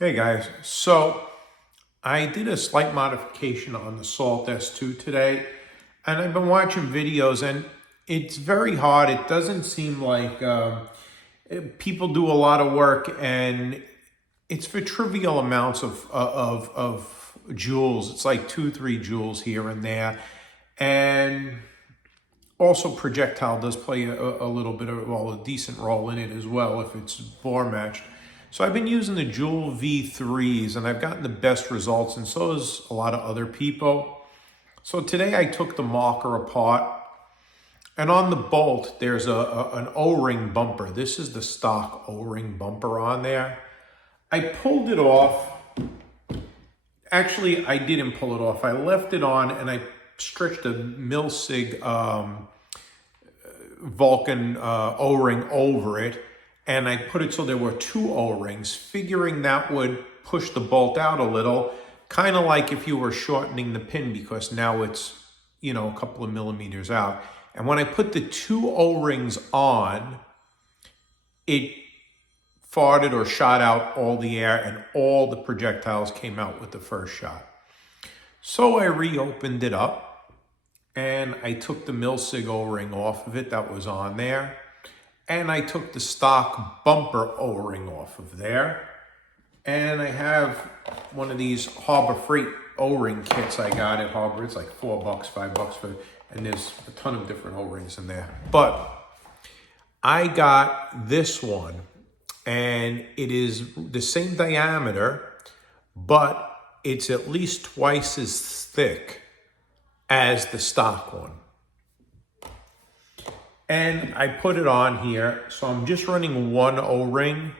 Hey guys, so I did a slight modification on the Salt S2 today, and I've been watching videos, and it's very hard. It doesn't seem like people do a lot of work, and it's for trivial amounts of joules. It's like 2-3 joules here and there, and also projectile does play a little bit of, well, a decent role in it as well if it's bore matched. So I've been using the Joule V3s and I've gotten the best results, and so has a lot of other people. So today I took the marker apart, and on the bolt there's an O-ring bumper. This is the stock O-ring bumper on there. I pulled it off. Actually, I didn't pull it off. I left it on and I stretched a Milsig Vulcan O-ring over it, and I put it so there were two O-rings, figuring that would push the bolt out a little, kind of like if you were shortening the pin, because now it's, a couple of millimeters out. And when I put the two O-rings on, it farted or shot out all the air, and all the projectiles came out with the first shot. So I reopened it up, and I took the Milsig O-ring off of it that was on there, and I took the stock bumper O-ring off of there, and I have one of these Harbor Freight O-ring kits I got at Harbor. It's like $4, $5 for, and there's a ton of different O-rings in there. But I got this one, and it is the same diameter, but it's at least twice as thick as the stock one. And I put it on here, so I'm just running one O-ring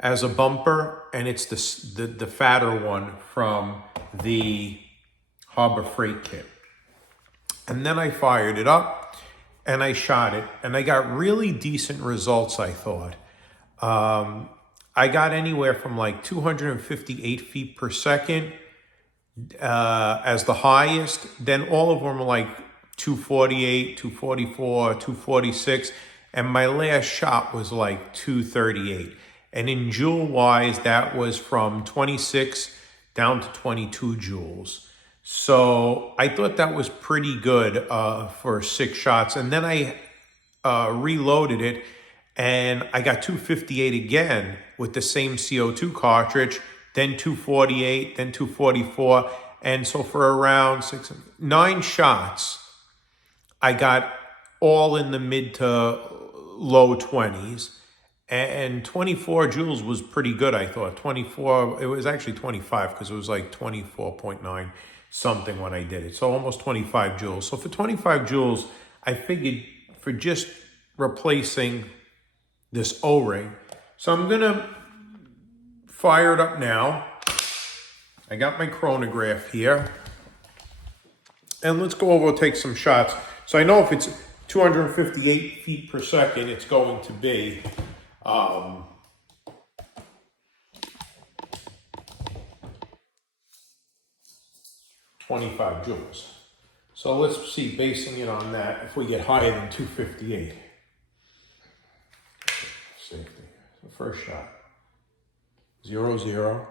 as a bumper, and it's the fatter one from the Harbor Freight kit. And then I fired it up, and I shot it, and I got really decent results, I thought. I got anywhere from like 258 feet per second as the highest. Then all of them were like 248, 244, 246, and my last shot was like 238. And in joule wise, that was from 26 down to 22 joules. So I thought that was pretty good for 6 shots. And then I reloaded it, and I got 258 again with the same CO2 cartridge, then 248, then 244. And so for around 9 shots, I got all in the mid to low 20s, and 24 joules was pretty good, I thought. 24, it was actually 25 because it was like 24.9 something when I did it. So almost 25 joules. So for 25 joules, I figured for just replacing this O-ring. So I'm gonna fire it up now. I got my chronograph here. And let's go over and take some shots. So I know if it's 258 feet per second, it's going to be 25 joules. So let's see, basing it on that, if we get higher than 258. Safety. So first shot. 0, 0.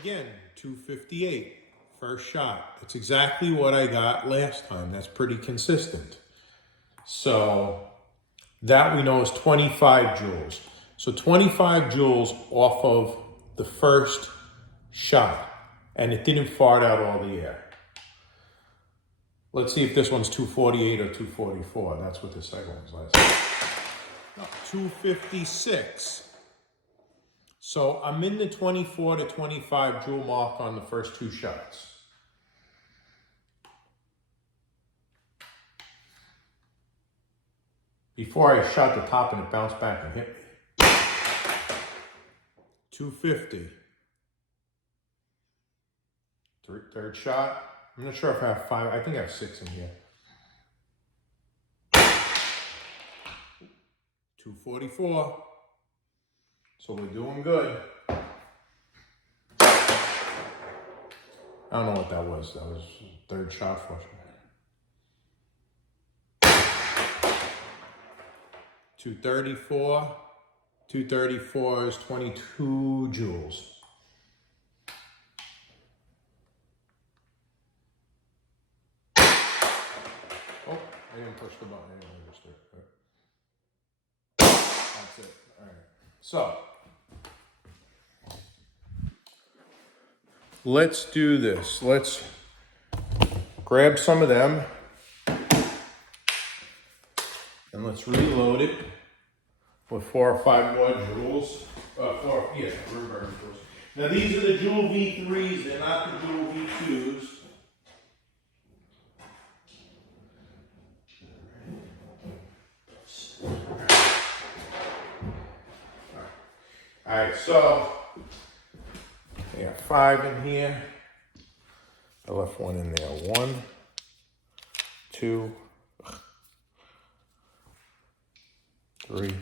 Again, 258, first shot. That's exactly what I got last time. That's pretty consistent. So that we know is 25 joules. So 25 joules off of the first shot, and it didn't fart out all the air. Let's see if this one's 248 or 244. That's what the second one's last time. No, 256. So I'm in the 24 to 25 joule mark on the first 2 shots. Before I shot the top and it bounced back and hit me. 250. Third shot. I'm not sure if I have 5. I think I have 6 in here. 244. So we're doing good. I don't know what that was. That was third shot for us. 234. 234 is 22 joules. Oh, I didn't push the button. I didn't register it. That's it. All right. So, let's do this. Let's grab some of them and let's reload it with 4 or 5 more joules. Reverse joules. Now these are the Joule V3s, they're not the Joule V2s. Alright, so we got 5 in here. I left 1 in there. 1, 2, 3,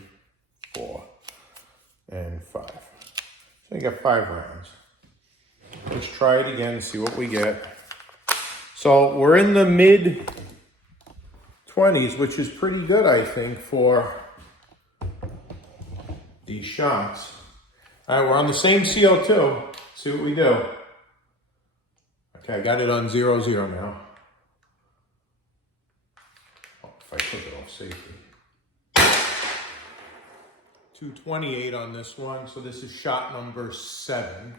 4, and 5. So you got 5 rounds. Let's try it again and see what we get. So we're in the mid 20s, which is pretty good, I think, for these shots. All right, we're on the same CO2. See what we do. Okay, I got it on 0-0 now. Oh, if I took it off safely. 228 on this one, so this is shot number 7.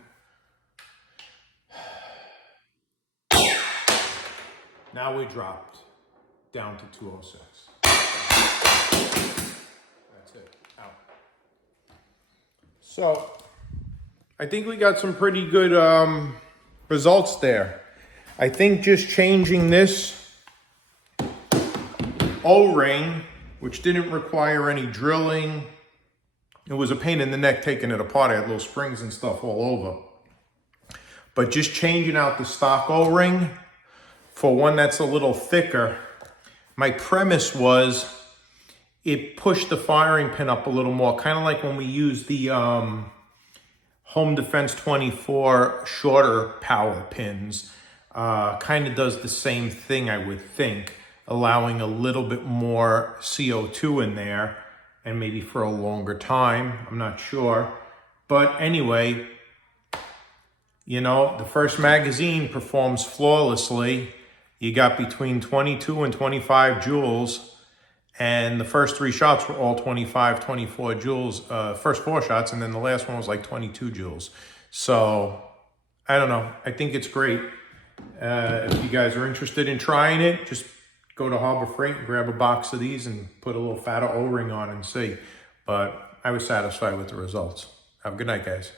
Now we dropped down to 206. That's it, out. So, I think we got some pretty good results there. I think just changing this O-ring, which didn't require any drilling. It was a pain in the neck taking it apart. I had little springs and stuff all over. But just changing out the stock O-ring for one that's a little thicker, my premise was it pushed the firing pin up a little more, kind of like when we use the Home Defense 24 shorter power pins. Kind of does the same thing, I would think, allowing a little bit more CO2 in there. And maybe for a longer time, I'm not sure. But anyway, you know, the first magazine performs flawlessly. You got between 22 and 25 joules. And the first 3 shots were all 25, 24 joules. First 4 shots, and then the last one was like 22 joules. So, I don't know. I think it's great. If you guys are interested in trying it, just go to Harbor Freight and grab a box of these and put a little fatter O-ring on and see. But I was satisfied with the results. Have a good night, guys.